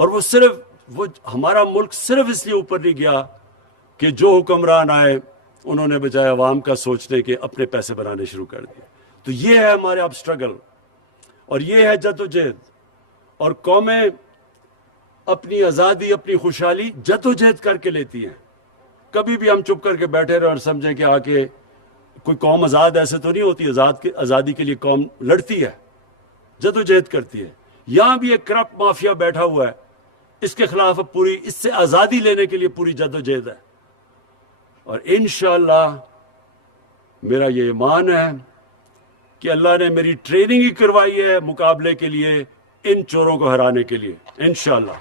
اور وہ ہمارا ملک صرف اس لیے اوپر نہیں گیا کہ جو حکمران آئے انہوں نے بجائے عوام کا سوچنے کے اپنے پیسے بنانے شروع کر دیے. تو یہ ہے ہمارے اب اسٹرگل، اور یہ ہے جدوجہد. اور قومیں اپنی آزادی، اپنی خوشحالی جدوجہد کر کے لیتی ہیں. کبھی بھی ہم چپ کر کے بیٹھے رہے اور سمجھیں کہ آکے کوئی قوم آزاد ایسے تو نہیں ہوتی. آزادی کے لیے قوم لڑتی ہے، جدوجہد کرتی ہے. یہاں بھی ایک کرپٹ مافیا بیٹھا ہوا ہے، اس کے خلاف اب اس سے آزادی لینے کے لیے پوری جدوجہد ہے. اور انشاءاللہ میرا یہ ایمان ہے کہ اللہ نے میری ٹریننگ ہی کروائی ہے مقابلے کے لیے ان چوروں کو ہرانے کے لیے، انشاءاللہ.